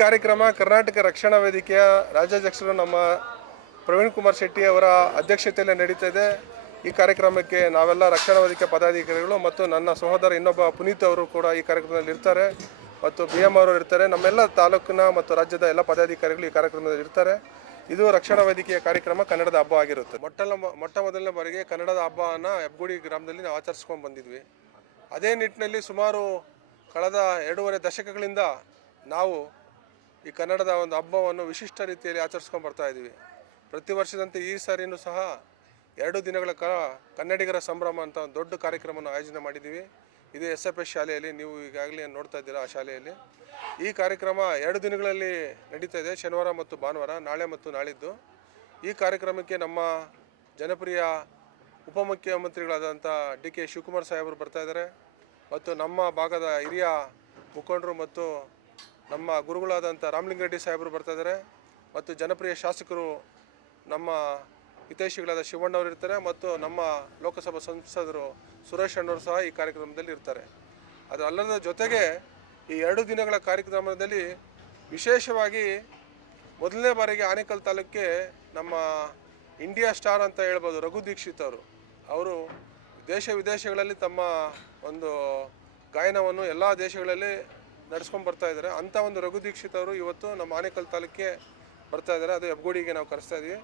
ಕಾರ್ಯಕ್ರಮ ಕರ್ನಾಟಕ ರಕ್ಷಣಾ ವೇದಿಕೆಯ ರಾಜ್ಯಾಧ್ಯಕ್ಷರು ನಮ್ಮ ಪ್ರವೀಣ್ ಕುಮಾರ್ ಶೆಟ್ಟಿ ಅವರ ಅಧ್ಯಕ್ಷತೆಯಲ್ಲಿ ನಡೀತಾ ಇದೆ. ಈ ಕಾರ್ಯಕ್ರಮಕ್ಕೆ ನಾವೆಲ್ಲ ರಕ್ಷಣಾ ವೇದಿಕೆ ಪದಾಧಿಕಾರಿಗಳು ಮತ್ತು ನನ್ನ ಸಹೋದರ ಇನ್ನೊಬ್ಬ ಪುನೀತ್ ಅವರು ಕೂಡ ಈ ಕಾರ್ಯಕ್ರಮದಲ್ಲಿ ಇರ್ತಾರೆ ಮತ್ತು ಬಿ ಎಂ ಅವರು ಇರ್ತಾರೆ. ನಮ್ಮೆಲ್ಲ ತಾಲೂಕಿನ ಮತ್ತು ರಾಜ್ಯದ ಎಲ್ಲ ಪದಾಧಿಕಾರಿಗಳು ಈ ಕಾರ್ಯಕ್ರಮದಲ್ಲಿ ಇರ್ತಾರೆ. ಇದು ರಕ್ಷಣಾ ವೇದಿಕೆಯ ಕಾರ್ಯಕ್ರಮ ಕನ್ನಡದ ಹಬ್ಬ ಆಗಿರುತ್ತೆ. ಮೊಟ್ಟಲ ಮೊಟ್ಟ ಮೊದಲನೇ ಬಾರಿಗೆ ಕನ್ನಡದ ಹಬ್ಬನ ಹೆಬ್ಗುಡಿ ಗ್ರಾಮದಲ್ಲಿ ನಾವು ಆಚರಿಸ್ಕೊಂಡು ಬಂದಿದ್ವಿ. ಅದೇ ನಿಟ್ಟಿನಲ್ಲಿ ಸುಮಾರು ಕಳೆದ ಎರಡೂವರೆ ದಶಕಗಳಿಂದ ನಾವು ಈ ಕನ್ನಡದ ಒಂದು ಹಬ್ಬವನ್ನು ವಿಶಿಷ್ಟ ರೀತಿಯಲ್ಲಿ ಆಚರಿಸ್ಕೊಂಡು ಬರ್ತಾ ಇದ್ದೀವಿ. ಪ್ರತಿ ವರ್ಷದಂತೆ ಈ ಸಾರಿನೂ ಸಹ ಎರಡು ದಿನಗಳ ಕಾಲ ಕನ್ನಡಿಗರ ಸಂಭ್ರಮ ಅಂತ ಒಂದು ದೊಡ್ಡ ಕಾರ್ಯಕ್ರಮವನ್ನು ಆಯೋಜನೆ ಮಾಡಿದ್ದೀವಿ. ಇದು ಎಸ್ ಎಫ್ ಎಸ್ ಶಾಲೆಯಲ್ಲಿ ನೀವು ಈಗಾಗಲೇ ನೋಡ್ತಾ ಇದ್ದೀರಾ ಆ ಶಾಲೆಯಲ್ಲಿ. ಈ ಕಾರ್ಯಕ್ರಮ ಎರಡು ದಿನಗಳಲ್ಲಿ ನಡೀತಾ ಇದೆ, ಶನಿವಾರ ಮತ್ತು ಭಾನುವಾರ, ನಾಳೆ ಮತ್ತು ನಾಳಿದ್ದು. ಈ ಕಾರ್ಯಕ್ರಮಕ್ಕೆ ನಮ್ಮ ಜನಪ್ರಿಯ ಉಪಮುಖ್ಯಮಂತ್ರಿಗಳಾದಂಥ ಡಿ ಕೆ ಶಿವಕುಮಾರ್ ಸಾಹೇಬರು ಬರ್ತಾ ಇದ್ದಾರೆ. ಮತ್ತು ನಮ್ಮ ಭಾಗದ ಹಿರಿಯ ಮುಖಂಡರು ಮತ್ತು ನಮ್ಮ ಗುರುಗಳಾದಂಥ ರಾಮಲಿಂಗರೆಡ್ಡಿ ಸಾಹೇಬರು ಬರ್ತಾ ಇದ್ದಾರೆ ಮತ್ತು ಜನಪ್ರಿಯ ಶಾಸಕರು ನಮ್ಮ ಹಿತೈಷಿಗಳಾದ ಶಿವಣ್ಣವರು ಇರ್ತಾರೆ ಮತ್ತು ನಮ್ಮ ಲೋಕಸಭಾ ಸಂಸದರು ಸುರೇಶ್ ಅಣ್ಣವರು ಸಹ ಈ ಕಾರ್ಯಕ್ರಮದಲ್ಲಿ ಇರ್ತಾರೆ. ಅದು ಅಲ್ಲದ ಜೊತೆಗೆ ಈ ಎರಡು ದಿನಗಳ ಕಾರ್ಯಕ್ರಮದಲ್ಲಿ ವಿಶೇಷವಾಗಿ ಮೊದಲನೇ ಬಾರಿಗೆ ಆನೇಕಲ್ ತಾಲೂಕಿಗೆ ನಮ್ಮ ಇಂಡಿಯಾ ಸ್ಟಾರ್ ಅಂತ ಹೇಳ್ಬೋದು ರಘು ದೀಕ್ಷಿತ್ ಅವರು. ಅವರು ದೇಶ ವಿದೇಶಗಳಲ್ಲಿ ತಮ್ಮ ಒಂದು ಗಾಯನವನ್ನು ಎಲ್ಲ ದೇಶಗಳಲ್ಲಿ ನಡೆಸ್ಕೊಂಡು ಬರ್ತಾ ಇದ್ದಾರೆ. ಅಂಥ ಒಂದು ರಘು ದೀಕ್ಷಿತ್ ಅವರು ಇವತ್ತು ನಮ್ಮ ಆನೇಕಲ್ ತಾಲೂಕಿಗೆ ಬರ್ತಾ ಇದ್ದಾರೆ. ಅದು ಹೆಬ್ಗೋಡಿಗೆ ನಾವು ಕರೆಸ್ತಾ ಇದ್ದೀವಿ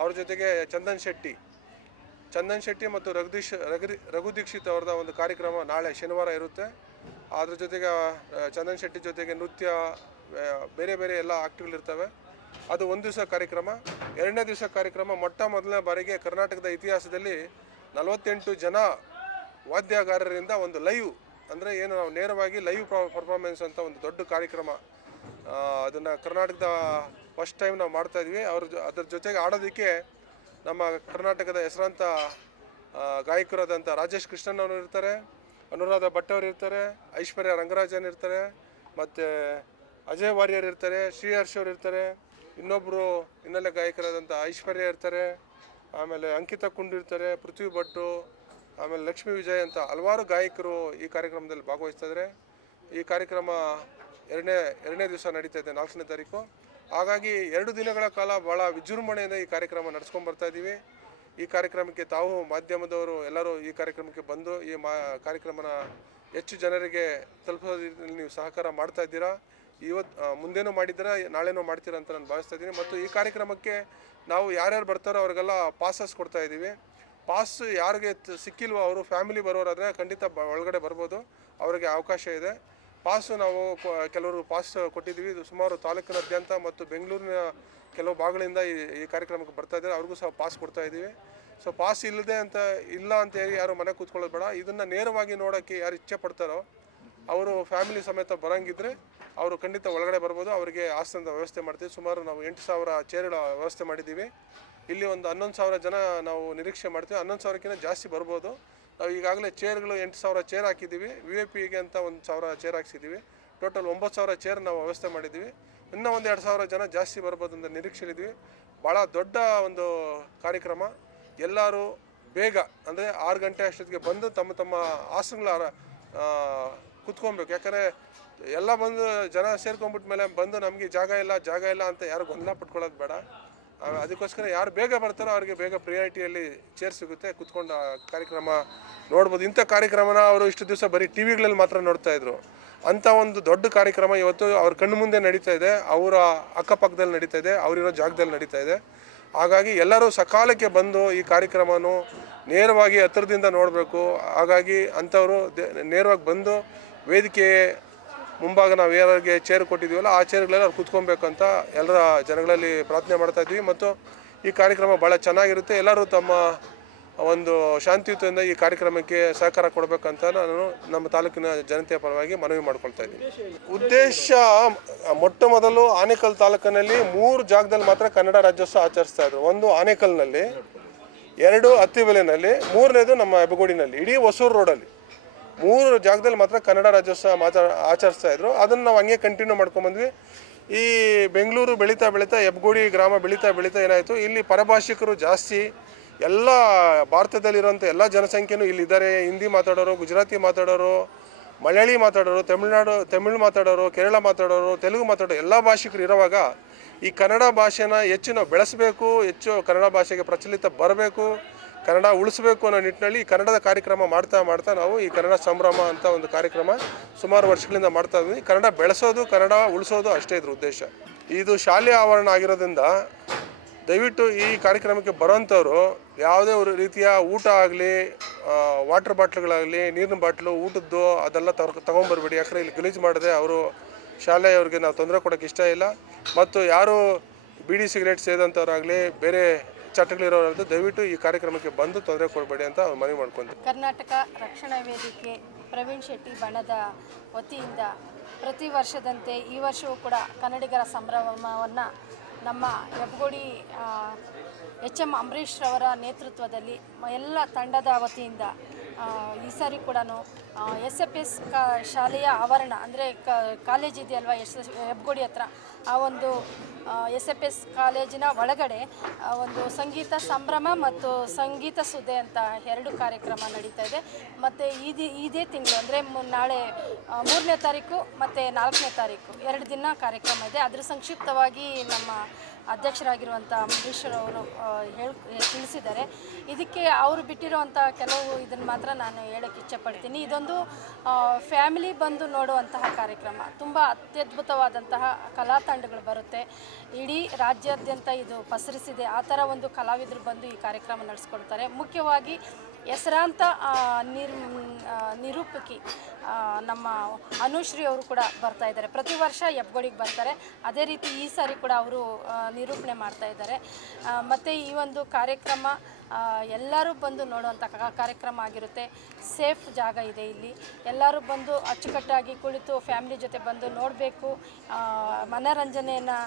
ಅವ್ರ ಜೊತೆಗೆ ಚಂದನ್ ಶೆಟ್ಟಿ. ಚಂದನ್ ಶೆಟ್ಟಿ ಮತ್ತು ರಘುದೀಶ್ ರಘು ರಘು ದೀಕ್ಷಿತ್ ಅವ್ರದ ಒಂದು ಕಾರ್ಯಕ್ರಮ ನಾಳೆ ಶನಿವಾರ ಇರುತ್ತೆ. ಅದ್ರ ಜೊತೆಗೆ ಚಂದನ್ ಶೆಟ್ಟಿ ಜೊತೆಗೆ ನೃತ್ಯ ಬೇರೆ ಬೇರೆ ಎಲ್ಲ ಆಕ್ಟ್ಗಳಿರ್ತವೆ ಅದು ಒಂದು ದಿವಸ ಕಾರ್ಯಕ್ರಮ. ಎರಡನೇ ದಿವಸ ಕಾರ್ಯಕ್ರಮ ಮೊಟ್ಟ ಮೊದಲನೇ ಬಾರಿಗೆ ಕರ್ನಾಟಕದ ಇತಿಹಾಸದಲ್ಲಿ ನಲವತ್ತೆಂಟು ಜನ ವಾದ್ಯಗಾರರಿಂದ ಒಂದು ಲೈವ್ ಅಂದರೆ ಏನು, ನಾವು ನೇರವಾಗಿ ಲೈವ್ ಪರ್ಫಾರ್ಮೆನ್ಸ್ ಅಂತ ಒಂದು ದೊಡ್ಡ ಕಾರ್ಯಕ್ರಮ ಅದನ್ನು ಕರ್ನಾಟಕದ ಫಸ್ಟ್ ಟೈಮ್ ನಾವು ಮಾಡ್ತಾ ಇದ್ವಿ. ಅವ್ರ ಅದ್ರ ಜೊತೆಗೆ ಆಡೋದಕ್ಕೆ ನಮ್ಮ ಕರ್ನಾಟಕದ ಹೆಸರಾಂತ ಗಾಯಕರಾದಂಥ ರಾಜೇಶ್ ಕೃಷ್ಣನ್ ಅವರು ಇರ್ತಾರೆ, ಅನುರಾಧ ಭಟ್ ಅವರು ಇರ್ತಾರೆ, ಐಶ್ವರ್ಯ ರಂಗರಾಜನ್ ಇರ್ತಾರೆ, ಮತ್ತು ಅಜಯ್ ವಾರಿಯರ್ ಇರ್ತಾರೆ ಅವರು ಇರ್ತಾರೆ ಇನ್ನೊಬ್ಬರು ಹಿನ್ನೆಲೆ ಗಾಯಕರಾದಂಥ ಐಶ್ವರ್ಯ ಇರ್ತಾರೆ, ಆಮೇಲೆ ಅಂಕಿತಾ ಕುಂಡ್ ಇರ್ತಾರೆ, ಪೃಥ್ವಿ ಭಟ್ಟು ಆಮೇಲೆ ಲಕ್ಷ್ಮೀ ವಿಜಯ್ ಅಂತ ಹಲವಾರು ಗಾಯಕರು ಈ ಕಾರ್ಯಕ್ರಮದಲ್ಲಿ ಭಾಗವಹಿಸ್ತಾ ಈ ಕಾರ್ಯಕ್ರಮ ಎರಡನೇ ಎರಡನೇ ದಿವಸ ನಡೀತಾ ಇದೆ, ನಾಲ್ಕನೇ ತಾರೀಕು. ಹಾಗಾಗಿ ಎರಡು ದಿನಗಳ ಕಾಲ ಭಾಳ ವಿಜೃಂಭಣೆಯಿಂದ ಈ ಕಾರ್ಯಕ್ರಮ ನಡೆಸ್ಕೊಂಡು ಬರ್ತಾ ಇದ್ದೀವಿ ಈ ಕಾರ್ಯಕ್ರಮಕ್ಕೆ ತಾವು ಮಾಧ್ಯಮದವರು ಎಲ್ಲರೂ ಈ ಕಾರ್ಯಕ್ರಮಕ್ಕೆ ಬಂದು ಈ ಮಾ, ಕಾರ್ಯಕ್ರಮನ ಹೆಚ್ಚು ಜನರಿಗೆ ತಲುಪೋದ್ರಲ್ಲಿ ನೀವು ಸಹಕಾರ ಮಾಡ್ತಾ ಇದ್ದೀರಾ? ಇವತ್ತು ಮುಂದೇನೂ ಮಾಡಿದ್ದೀರಾ, ನಾಳೆನೂ ಮಾಡ್ತೀರಾ ಅಂತ ನಾನು ಭಾವಿಸ್ತಾ ಇದ್ದೀನಿ. ಮತ್ತು ಈ ಕಾರ್ಯಕ್ರಮಕ್ಕೆ ನಾವು ಯಾರ್ಯಾರು ಬರ್ತಾರೋ ಅವ್ರಿಗೆಲ್ಲ ಪಾಸಸ್ ಕೊಡ್ತಾ ಇದ್ದೀವಿ ಪಾಸ್ ಯಾರಿಗೆ ಸಿಕ್ಕಿಲ್ವ ಅವರು ಫ್ಯಾಮಿಲಿ ಬರೋರಾದರೆ ಖಂಡಿತ ಬ ಒಳಗಡೆ ಬರ್ಬೋದು. ಅವರಿಗೆ ಅವಕಾಶ ಇದೆ. ಪಾಸು ನಾವು ಕೆಲವರು ಪಾಸ್ ಕೊಟ್ಟಿದ್ದೀವಿ. ಇದು ಸುಮಾರು ತಾಲೂಕಿನಾದ್ಯಂತ ಮತ್ತು ಬೆಂಗಳೂರಿನ ಕೆಲವು ಭಾಗಗಳಿಂದ ಈ ಈ ಕಾರ್ಯಕ್ರಮಕ್ಕೆ ಬರ್ತಾ ಇದ್ದಾರೆ. ಅವ್ರಿಗೂ ಸಹ ಪಾಸ್ ಕೊಡ್ತಾ ಇದ್ದೀವಿ. ಸೊ ಪಾಸ್ ಇಲ್ಲದೆ ಅಂತ, ಇಲ್ಲ ಅಂತ ಹೇಳಿ ಯಾರು ಮನೆ ಕೂತ್ಕೊಳ್ಳೋದು ಬೇಡ. ಇದನ್ನು ನೇರವಾಗಿ ನೋಡೋಕ್ಕೆ ಯಾರು ಇಚ್ಛೆ ಪಡ್ತಾರೋ ಅವರು ಫ್ಯಾಮಿಲಿ ಸಮೇತ ಬರೋಂಗಿದ್ರೆ ಅವರು ಖಂಡಿತ ಒಳಗಡೆ ಬರ್ಬೋದು. ಅವರಿಗೆ ಆಸನದ ವ್ಯವಸ್ಥೆ ಮಾಡ್ತೀವಿ. ಸುಮಾರು ನಾವು ಎಂಟು ಸಾವಿರ ಚೇರ್ಗಳ ವ್ಯವಸ್ಥೆ ಮಾಡಿದ್ದೀವಿ. ಇಲ್ಲಿ ಒಂದು ಹನ್ನೊಂದು ಸಾವಿರ ಜನ ನಾವು ನಿರೀಕ್ಷೆ ಮಾಡ್ತೀವಿ. ಹನ್ನೊಂದು ಸಾವಿರಕ್ಕಿಂತ ಜಾಸ್ತಿ ಬರ್ಬೋದು. ನಾವು ಈಗಾಗಲೇ ಚೇರ್ಗಳು ಎಂಟು ಸಾವಿರ ಚೇರ್ ಹಾಕಿದ್ದೀವಿ. ವಿ ಐ ಪಿಗೆ ಅಂತ ಒಂದು ಸಾವಿರ ಚೇರ್ ಹಾಕ್ಸಿದ್ದೀವಿ. ಟೋಟಲ್ ಒಂಬತ್ತು ಸಾವಿರ ಚೇರ್ ನಾವು ವ್ಯವಸ್ಥೆ ಮಾಡಿದ್ದೀವಿ. ಇನ್ನೂ ಒಂದು ಎರಡು ಸಾವಿರ ಜನ ಜಾಸ್ತಿ ಬರ್ಬೋದು ಅಂತ ನಿರೀಕ್ಷೆಲಿದ್ದೀವಿ. ಭಾಳ ದೊಡ್ಡ ಒಂದು ಕಾರ್ಯಕ್ರಮ. ಎಲ್ಲರೂ ಬೇಗ ಅಂದರೆ ಆರು ಗಂಟೆ ಅಷ್ಟೊತ್ತಿಗೆ ಬಂದು ತಮ್ಮ ತಮ್ಮ ಆಸನಗಳ ಕುತ್ಕೊಬೇಕು ಯಾಕಂದರೆ ಎಲ್ಲ ಬಂದು ಜನ ಸೇರ್ಕೊಂಡ್ಬಿಟ್ಟ ಮೇಲೆ ಬಂದು ನಮಗೆ ಜಾಗ ಇಲ್ಲ ಜಾಗ ಇಲ್ಲ ಅಂತ ಯಾರು ಗೊಂದಲ ಪಟ್ಕೊಳ್ಳೋದು ಬೇಡ. ಅದಕ್ಕೋಸ್ಕರ ಯಾರು ಬೇಗ ಬರ್ತಾರೋ ಅವ್ರಿಗೆ ಬೇಗ ಪ್ರಿಯಾರಿಟಿಯಲ್ಲಿ ಚೇರ್ ಸಿಗುತ್ತೆ. ಕುತ್ಕೊಂಡು ಕಾರ್ಯಕ್ರಮ ನೋಡ್ಬೋದು. ಇಂಥ ಕಾರ್ಯಕ್ರಮನ ಅವರು ಇಷ್ಟು ದಿವಸ ಬರೀ ಟಿ ವಿಗಳಲ್ಲಿ ಮಾತ್ರ ನೋಡ್ತಾ ಇದ್ರು. ಅಂಥ ಒಂದು ದೊಡ್ಡ ಕಾರ್ಯಕ್ರಮ ಇವತ್ತು ಅವ್ರ ಕಣ್ಣು ಮುಂದೆ ನಡೀತಾ ಇದೆ. ಅವರ ಅಕ್ಕಪಕ್ಕದಲ್ಲಿ ನಡೀತಾ ಇದೆ. ಅವರಿರೋ ಜಾಗದಲ್ಲಿ ನಡೀತಾ ಇದೆ. ಹಾಗಾಗಿ ಎಲ್ಲರೂ ಸಕಾಲಕ್ಕೆ ಬಂದು ಈ ಕಾರ್ಯಕ್ರಮವನ್ನು ನೇರವಾಗಿ ಹತ್ತಿರದಿಂದ ನೋಡಬೇಕು. ಹಾಗಾಗಿ ಅಂಥವರು ನೇರವಾಗಿ ಬಂದು ವೇದಿಕೆ ಮುಂಭಾಗ ನಾವು ಯಾರಿಗೆ ಚೇರ್ ಕೊಟ್ಟಿದ್ದೀವಲ್ಲ, ಆ ಚೇರ್ಗಳೆಲ್ಲ ಅವ್ರು ಕುತ್ಕೊಬೇಕಂತ ಎಲ್ಲರ ಜನಗಳಲ್ಲಿ ಪ್ರಾರ್ಥನೆ ಮಾಡ್ತಾ ಇದ್ವಿ. ಮತ್ತು ಈ ಕಾರ್ಯಕ್ರಮ ಭಾಳ ಚೆನ್ನಾಗಿರುತ್ತೆ. ಎಲ್ಲರೂ ತಮ್ಮ ಒಂದು ಶಾಂತಿಯುತದಿಂದ ಈ ಕಾರ್ಯಕ್ರಮಕ್ಕೆ ಸಹಕಾರ ಕೊಡಬೇಕಂತ ನಾನು ನಮ್ಮ ತಾಲೂಕಿನ ಜನತೆಯ ಪರವಾಗಿ ಮನವಿ ಮಾಡ್ಕೊಳ್ತಾ ಇದ್ದೀನಿ. ಉದ್ದೇಶ, ಮೊಟ್ಟ ಮೊದಲು ಆನೇಕಲ್ ತಾಲೂಕಿನಲ್ಲಿ ಮೂರು ಜಾಗದಲ್ಲಿ ಮಾತ್ರ ಕನ್ನಡ ರಾಜ್ಯೋತ್ಸವ ಆಚರಿಸ್ತಾ ಇದ್ರು. ಒಂದು ಆನೇಕಲ್ನಲ್ಲಿ, ಎರಡು ಹತ್ತಿಬೆಲೆನಲ್ಲಿ ಮೂರನೇದು ನಮ್ಮ ಹೆಬ್ಬಗೋಡಿನಲ್ಲಿ, ಇಡೀ ಹೊಸೂರು ರೋಡಲ್ಲಿ ಮೂರು ಜಾಗದಲ್ಲಿ ಮಾತ್ರ ಕನ್ನಡ ರಾಜ್ಯೋತ್ಸವ ಮಾತಾ ಆಚರಿಸ್ತಾ ಇದ್ರು. ಅದನ್ನು ನಾವು ಹಂಗೆ ಕಂಟಿನ್ಯೂ ಮಾಡ್ಕೊಂಬಂದ್ವಿ ಈ ಬೆಂಗಳೂರು ಬೆಳೀತಾ ಬೆಳೀತಾ ಹೆಬ್ಗೋಡಿ ಗ್ರಾಮ ಬೆಳೀತಾ ಬೆಳೀತಾ ಏನಾಯಿತು? ಇಲ್ಲಿ ಪರಭಾಷಿಕರು ಜಾಸ್ತಿ, ಎಲ್ಲ ಭಾರತದಲ್ಲಿರುವಂಥ ಎಲ್ಲ ಜನಸಂಖ್ಯೆನೂ ಇಲ್ಲಿದ್ದಾರೆ. ಹಿಂದಿ ಮಾತಾಡೋರು, ಗುಜರಾತಿ ಮಾತಾಡೋರು, ಮಲಯಾಳಿ ಮಾತಾಡೋರು, ತಮಿಳ್ನಾಡು, ತಮಿಳು ಮಾತಾಡೋರು, ಕೇರಳ ಮಾತಾಡೋರು, ತೆಲುಗು ಮಾತಾಡೋರು, ಎಲ್ಲ ಭಾಷಿಕರು ಇರುವಾಗ ಈ ಕನ್ನಡ ಭಾಷೆನ ಹೆಚ್ಚು ನಾವು ಬೆಳೆಸಬೇಕು, ಹೆಚ್ಚು ಕನ್ನಡ ಭಾಷೆಗೆ ಪ್ರಚಲಿತ ಬರಬೇಕು. ಕನ್ನಡ ಉಳಿಸಬೇಕು ಅನ್ನೋ ನಿಟ್ಟಿನಲ್ಲಿ ಕನ್ನಡದ ಕಾರ್ಯಕ್ರಮ ಮಾಡ್ತಾ ಮಾಡ್ತಾ ನಾವು ಈ ಕನ್ನಡ ಸಂಭ್ರಮ ಅಂತ ಒಂದು ಕಾರ್ಯಕ್ರಮ ಸುಮಾರು ವರ್ಷಗಳಿಂದ ಮಾಡ್ತಾ ಇದ್ದೀವಿ ಕನ್ನಡ ಬೆಳೆಸೋದು, ಕನ್ನಡ ಉಳಿಸೋದು ಅಷ್ಟೇ ಇದ್ರ ಉದ್ದೇಶ. ಇದು ಶಾಲೆ ಆವರಣ ಆಗಿರೋದ್ರಿಂದ ದಯವಿಟ್ಟು ಈ ಕಾರ್ಯಕ್ರಮಕ್ಕೆ ಬರೋಂಥವ್ರು ಯಾವುದೇ ಒಂದು ರೀತಿಯ ಊಟ ಆಗಲಿ ವಾಟರ್ ಬಾಟ್ಲ್ಗಳಾಗಲಿ, ನೀರಿನ ಬಾಟ್ಲು, ಊಟದ್ದು ಅದೆಲ್ಲ ತರ್ ತೊಗೊಂಬರ್ಬೇಡಿ ಯಾಕಂದರೆ ಇಲ್ಲಿ ಗಲೀಜು ಮಾಡದೆ ಅವರು ಶಾಲೆಯವ್ರಿಗೆ ನಾವು ತೊಂದರೆ ಕೊಡೋಕ್ಕೆ ಇಷ್ಟ ಇಲ್ಲ. ಮತ್ತು ಯಾರು ಬೀಡಿ ಸಿಗರೇಟ್ ಸೇದಂಥವ್ರಾಗಲಿ, ಬೇರೆ ಚಟಗಳಿರೋರಾಗಲಿ ದಯವಿಟ್ಟು ಈ ಕಾರ್ಯಕ್ರಮಕ್ಕೆ ಬಂದು ತೊಂದರೆ ಕೊಡಬೇಡಿ ಅಂತ ಮನವಿ ಮಾಡ್ಕೊಂತೀವಿ ಕರ್ನಾಟಕ ರಕ್ಷಣಾ ವೇದಿಕೆ ಪ್ರವೀಣ್ ಶೆಟ್ಟಿ ಬಣದ ವತಿಯಿಂದ ಪ್ರತಿ ವರ್ಷದಂತೆ ಈ ವರ್ಷವೂ ಕೂಡ ಕನ್ನಡಿಗರ ಸಂಭ್ರಮವನ್ನು ನಮ್ಮ ಹೆಬ್ಗೋಡಿ ಎಚ್ ಎಂ ಅಂಬರೀಷ್ರವರ ನೇತೃತ್ವದಲ್ಲಿ ಎಲ್ಲ ತಂಡದ ವತಿಯಿಂದ ಈ ಸಾರಿ ಕೂಡ ಎಸ್ ಎಫ್ ಎಸ್ ಕ, ಶಾಲೆಯ ಆವರಣ, ಅಂದರೆ ಕ, ಕಾಲೇಜ್ ಇದೆಯಲ್ವ, ಎಸ್, ಹೆಬ್ಗೋಡಿ ಹತ್ರ? ಆ ಒಂದು ಎಸ್ ಎಫ್ ಎಸ್ ಕಾಲೇಜಿನ ಒಳಗಡೆ ಒಂದು ಸಂಗೀತ ಸಂಭ್ರಮ ಮತ್ತು ಸಂಗೀತ ಸುದ್ದಿ ಅಂತ ಎರಡು ಕಾರ್ಯಕ್ರಮ ನಡೀತಾ ಇದೆ. ಮತ್ತು ಇದೇ ಇದೇ ತಿಂಗಳು, ಅಂದರೆ ನಾಳೆ ಮೂರನೇ ತಾರೀಕು ಮತ್ತು ನಾಲ್ಕನೇ ತಾರೀಕು, ಎರಡು ದಿನ ಕಾರ್ಯಕ್ರಮ ಇದೆ. ಅದರ ಸಂಕ್ಷಿಪ್ತವಾಗಿ ನಮ್ಮ ಅಧ್ಯಕ್ಷರಾಗಿರುವಂಥ ಅವರು ಹೇಳಿ, ತಿಳಿಸಿದ್ದಾರೆ. ಇದಕ್ಕೆ ಅವರು ಬಿಟ್ಟಿರುವಂಥ ಕೆಲವು ಇದನ್ನು ಮಾತ್ರ ನಾನು ಹೇಳೋಕ್ಕೆ ಇಚ್ಛೆಪಡ್ತೀನಿ. ಇದೊಂದು ಫ್ಯಾಮಿಲಿ ಬಂದು ನೋಡುವಂತಹ ಕಾರ್ಯಕ್ರಮ. ತುಂಬ ಅತ್ಯದ್ಭುತವಾದಂತಹ ಕಲಾ ತಂಡಗಳು ಬರುತ್ತೆ. ಇಡೀ ರಾಜ್ಯಾದ್ಯಂತ ಇದು ಪಸರಿಸಿದೆ. ಆ ಥರ ಒಂದು ಕಲಾವಿದರು ಬಂದು ಈ ಕಾರ್ಯಕ್ರಮ ನಡೆಸ್ಕೊಡ್ತಾರೆ. ಮುಖ್ಯವಾಗಿ ಹೆಸರಾಂತ ನಿರ್ ನಿರೂಪಕಿ ನಮ್ಮ ಅನುಶ್ರೀ ಅವರು ಕೂಡ ಬರ್ತಾ ಇದ್ದಾರೆ. ಪ್ರತಿ ವರ್ಷ ಹೆಬ್ಗೋಡಿಗೆ ಬರ್ತಾರೆ. ಅದೇ ರೀತಿ ಈ ಸಾರಿ ಕೂಡ ಅವರು ನಿರೂಪಣೆ ಮಾಡ್ತಾ ಇದ್ದಾರೆ. ಮತ್ತು ಈ ಒಂದು ಕಾರ್ಯಕ್ರಮ ಎಲ್ಲರೂ ಬಂದು ನೋಡುವಂಥ ಕಾರ್ಯಕ್ರಮ ಆಗಿರುತ್ತೆ. ಸೇಫ್ ಜಾಗ ಇದೆ ಇಲ್ಲಿ. ಎಲ್ಲರೂ ಬಂದು ಅಚ್ಚುಕಟ್ಟಾಗಿ ಕುಳಿತು ಫ್ಯಾಮಿಲಿ ಜೊತೆ ಬಂದು ನೋಡಬೇಕು ಮನೋರಂಜನೆಯನ್ನು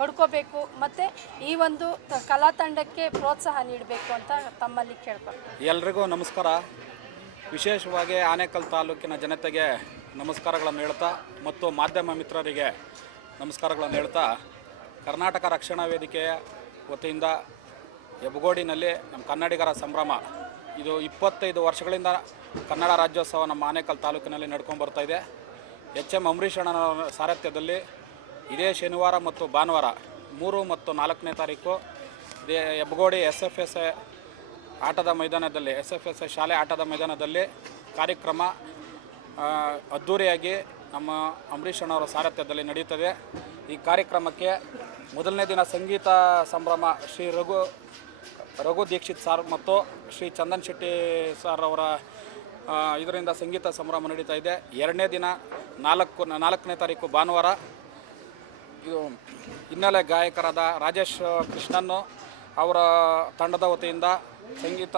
ಪಡ್ಕೋಬೇಕು, ಮತ್ತು ಈ ಒಂದು ಕಲಾ ತಂಡಕ್ಕೆ ಪ್ರೋತ್ಸಾಹ ನೀಡಬೇಕು ಅಂತ ತಮ್ಮಲ್ಲಿ ಕೇಳ್ಕೊಳ್ತೀನಿ. ಎಲ್ರಿಗೂ ನಮಸ್ಕಾರ. ವಿಶೇಷವಾಗಿ ಆನೇಕಲ್ ತಾಲೂಕಿನ ಜನತೆಗೆ ನಮಸ್ಕಾರಗಳನ್ನು ಹೇಳ್ತಾ ಮತ್ತು ಮಾಧ್ಯಮ ಮಿತ್ರರಿಗೆ ನಮಸ್ಕಾರಗಳನ್ನು ಹೇಳ್ತಾ ಕರ್ನಾಟಕ ರಕ್ಷಣಾ ವೇದಿಕೆಯ ವತಿಯಿಂದ ಹೆಬ್ಗೋಡಿನಲ್ಲಿ ನಮ್ಮ ಕನ್ನಡಿಗರ ಸಂಭ್ರಮ. ಇದು ಇಪ್ಪತ್ತೈದು ವರ್ಷಗಳಿಂದ ಕನ್ನಡ ರಾಜ್ಯೋತ್ಸವ ನಮ್ಮ ಆನೇಕಲ್ ತಾಲೂಕಿನಲ್ಲಿ ನಡ್ಕೊಂಡು ಬರ್ತಾ ಇದೆ. ಎಚ್ ಎಂ ಅಂಬರೀಷ್ ಸಾರಥ್ಯದಲ್ಲಿ ಇದೇ ಶನಿವಾರ ಮತ್ತು ಭಾನುವಾರ ಮೂರು ಮತ್ತು ನಾಲ್ಕನೇ ತಾರೀಕು ಇದೇ ಹೆಬ್ಬಗೋಡಿ ಎಸ್ ಎಫ್ ಎಸ್ ಆಟದ ಮೈದಾನದಲ್ಲಿ ಎಸ್ ಎಫ್ ಎಸ್ ಶಾಲೆ ಆಟದ ಮೈದಾನದಲ್ಲಿ ಕಾರ್ಯಕ್ರಮ ಅದ್ಧೂರಿಯಾಗಿ ನಮ್ಮ ಅಂಬರೀಷ್ ಅಣ್ಣವರ ಸಾರಥ್ಯದಲ್ಲಿ ನಡೆಯುತ್ತದೆ. ಈ ಕಾರ್ಯಕ್ರಮಕ್ಕೆ ಮೊದಲನೇ ದಿನ ಸಂಗೀತ ಸಂಭ್ರಮ ಶ್ರೀ ರಘು ರಘು ದೀಕ್ಷಿತ್ ಸರ್ ಮತ್ತು ಶ್ರೀ ಚಂದನ್ ಶೆಟ್ಟಿ ಸರ್ ಅವರ ಇದರಿಂದ ಸಂಗೀತ ಸಂಭ್ರಮ ನಡೀತಾ ಇದೆ. ಎರಡನೇ ದಿನ ನಾಲ್ಕು, ನಾಲ್ಕನೇ ತಾರೀಕು ಭಾನುವಾರ ಇದು ಹಿನ್ನೆಲೆ ಗಾಯಕರಾದ ರಾಜೇಶ್ ಕೃಷ್ಣನ್ನು ಅವರ ತಂಡದ ವತಿಯಿಂದ ಸಂಗೀತ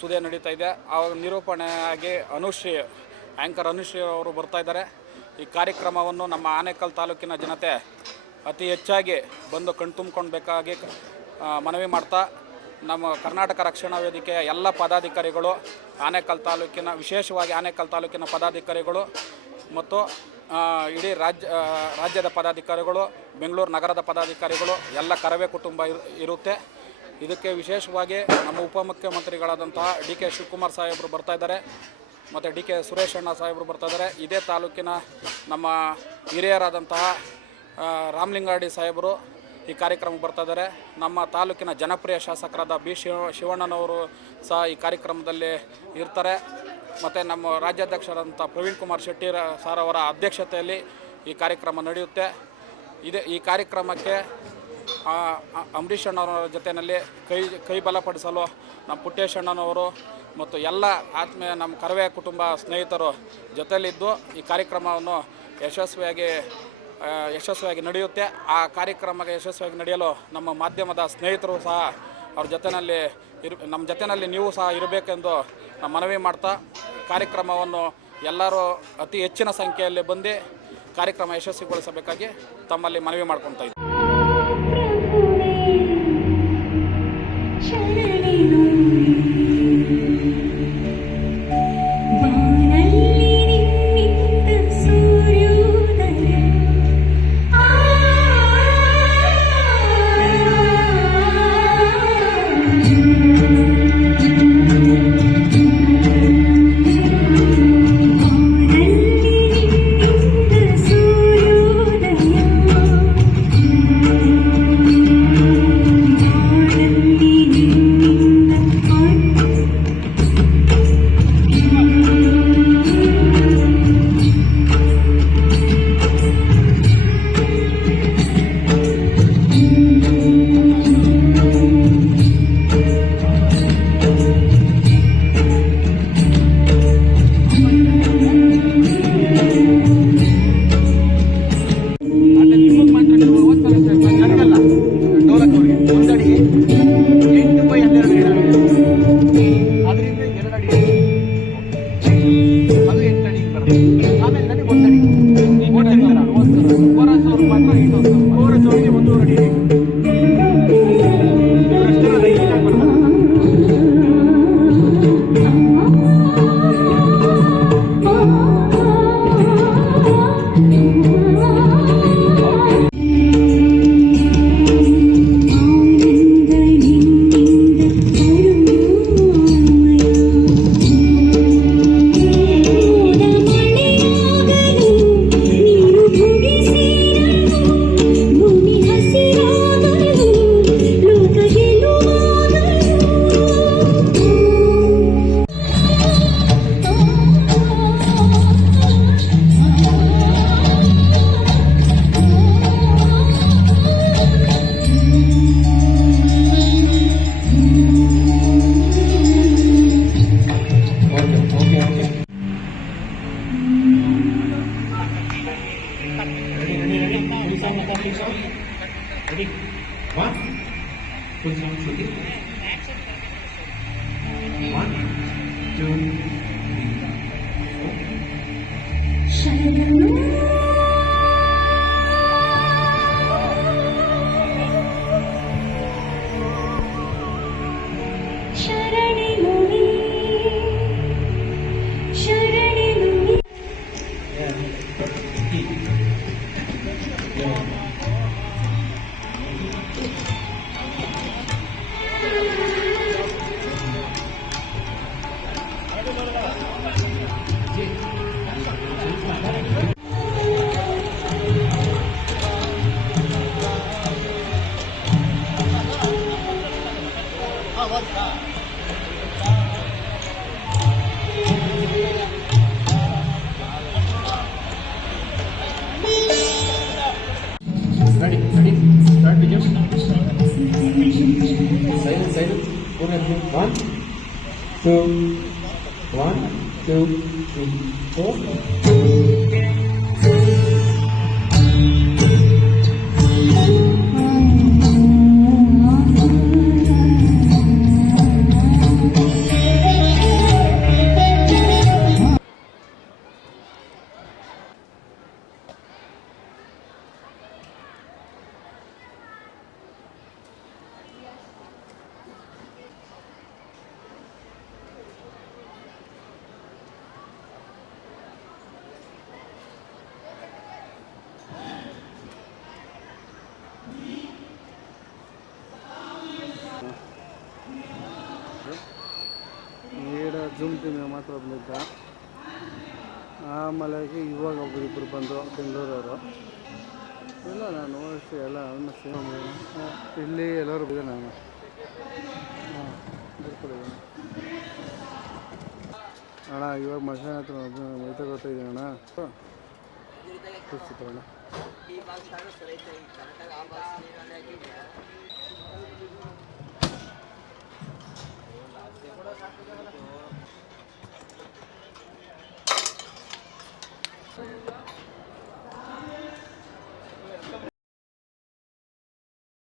ಸುದೆ ನಡೀತಾ ಇದೆ. ಅವರ ನಿರೂಪಣೆಯಾಗಿ ಅನುಶ್ರೀ ಆ್ಯಂಕರ್ ಅನುಶ್ರೀ ಅವರು ಬರ್ತಾ ಇದ್ದಾರೆ. ಈ ಕಾರ್ಯಕ್ರಮವನ್ನು ನಮ್ಮ ಆನೇಕಲ್ ತಾಲೂಕಿನ ಜನತೆ ಅತಿ ಹೆಚ್ಚಾಗಿ ಬಂದು ಕಣ್ತುಂಬ್ಕೊಳ್ಬೇಕಾಗಿ ಮನವಿ ಮಾಡ್ತಾ ನಮ್ಮ ಕರ್ನಾಟಕ ರಕ್ಷಣಾ ವೇದಿಕೆಯ ಎಲ್ಲ ಪದಾಧಿಕಾರಿಗಳು, ಆನೇಕಲ್ ತಾಲೂಕಿನ, ವಿಶೇಷವಾಗಿ ಆನೇಕಲ್ ತಾಲೂಕಿನ ಪದಾಧಿಕಾರಿಗಳು ಮತ್ತು ಇಡೀ ರಾಜ್ಯ ರಾಜ್ಯದ ಪದಾಧಿಕಾರಿಗಳು, ಬೆಂಗಳೂರು ನಗರದ ಪದಾಧಿಕಾರಿಗಳು, ಎಲ್ಲ ಕರವೇ ಕುಟುಂಬ ಇರು, ಇರುತ್ತೆ. ಇದಕ್ಕೆ ವಿಶೇಷವಾಗಿ ನಮ್ಮ ಉಪಮುಖ್ಯಮಂತ್ರಿಗಳಾದಂತಹ ಡಿ ಕೆ ಶಿವಕುಮಾರ್ ಸಾಹೇಬರು ಬರ್ತಾ ಇದ್ದಾರೆ, ಮತ್ತು ಡಿ ಕೆ ಸುರೇಶ್ ಅಣ್ಣ ಸಾಹೇಬರು ಬರ್ತಾ ಇದ್ದಾರೆ. ಇದೇ ತಾಲೂಕಿನ ನಮ್ಮ ಹಿರಿಯರಾದಂತಹ ಆ, ರಾಮಲಿಂಗಾಡಿ ಸಾಹೇಬರು ಈ ಕಾರ್ಯಕ್ರಮಕ್ಕೆ ಬರ್ತಾ ಇದ್ದಾರೆ. ನಮ್ಮ ತಾಲೂಕಿನ ಜನಪ್ರಿಯ ಶಾಸಕರಾದ ಬಿ ಶಿವ ಶಿವಣ್ಣನವರು ಸಹ ಈ ಕಾರ್ಯಕ್ರಮದಲ್ಲಿ ಇರ್ತಾರೆ. ಮತ್ತು ನಮ್ಮ ರಾಜ್ಯಾಧ್ಯಕ್ಷರಾದಂಥ ಪ್ರವೀಣ್ ಕುಮಾರ್ ಶೆಟ್ಟಿ ಸರ್ ಅವರ ಅಧ್ಯಕ್ಷತೆಯಲ್ಲಿ ಈ ಕಾರ್ಯಕ್ರಮ ನಡೆಯುತ್ತೆ. ಇದೆ ಈ ಕಾರ್ಯಕ್ರಮಕ್ಕೆ ಅಂಬರೀಷ್ ಅಣ್ಣವರ ಜೊತೆಯಲ್ಲಿ ಕೈ ಕೈ ಬಲಪಡಿಸಲು ನಮ್ಮ ಪುಟ್ಟೇಶ್ ಅಣ್ಣನವರು ಮತ್ತು ಎಲ್ಲ ಆತ್ಮೀಯ ನಮ್ಮ ಕರವೇ ಕುಟುಂಬ ಸ್ನೇಹಿತರು ಜೊತೆಯಲ್ಲಿದ್ದು ಈ ಕಾರ್ಯಕ್ರಮವನ್ನು ಯಶಸ್ವಿಯಾಗಿ ಯಶಸ್ವಿಯಾಗಿ ನಡೆಯುತ್ತೆ. ಆ ಕಾರ್ಯಕ್ರಮಕ್ಕೆ ಯಶಸ್ವಿಯಾಗಿ ನಡೆಯಲು ನಮ್ಮ ಮಾಧ್ಯಮದ ಸ್ನೇಹಿತರು ಸಹ ಅವ್ರ ಜೊತೆಯಲ್ಲಿ ಇರ್, ನಮ್ಮ ಜೊತೆಯಲ್ಲಿ ನೀವು ಸಹ ಇರಬೇಕೆಂದು ಮನವಿ ಮಾಡ್ತಾ, ಕಾರ್ಯಕ್ರಮವನ್ನು ಎಲ್ಲರೂ ಅತಿ ಹೆಚ್ಚಿನ ಸಂಖ್ಯೆಯಲ್ಲಿ ಬಂದು ಕಾರ್ಯಕ್ರಮ ಯಶಸ್ವಿಗೊಳಿಸಬೇಕಾಗಿ ತಮ್ಮಲ್ಲಿ ಮನವಿ ಮಾಡ್ಕೊತಾ ಇದ್ದೀನಿ eu, eu, porra, ಟೀಮಿಗೆ ಮಾತ್ರ ಒಬ್ಬನಿದ್ದ ಆಮೇಲೆ ಇವಾಗ ಒಬ್ಬರಿಬ್ಬರು ಬಂದರು ಬೆಂಗಳೂರವರು. ಇಲ್ಲ, ನಾನು ನೋಡಿಸಿ ಎಲ್ಲ ಅವನ್ನ ಇಲ್ಲಿ ಎಲ್ಲರೂ ಬಿದ್ದೆ ನಾನು. ಹಾಂ ಅಣ್ಣ, ಇವಾಗ ಮನುಷ್ಯನ ಹತ್ರ ಮೈತ ಗೊತ್ತಾಯಿದ್ದೀನಿ ಅಣ್ಣ. ತೋರಿಸ್ತಿತ್ತು ಅಣ್ಣ.